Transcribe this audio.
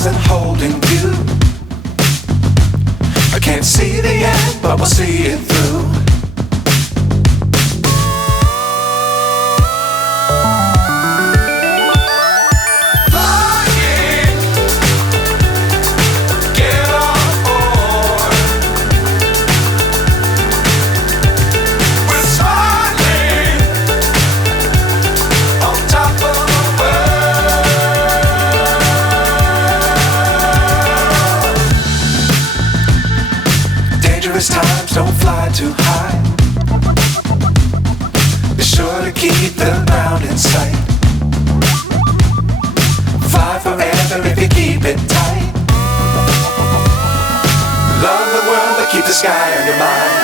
stars and holding you. I can't see the end, but we'll see it through. Times don't fly too high. Be sure to keep the ground in sight. Fly forever if you keep it tight. Love the world but keep the sky on your mind.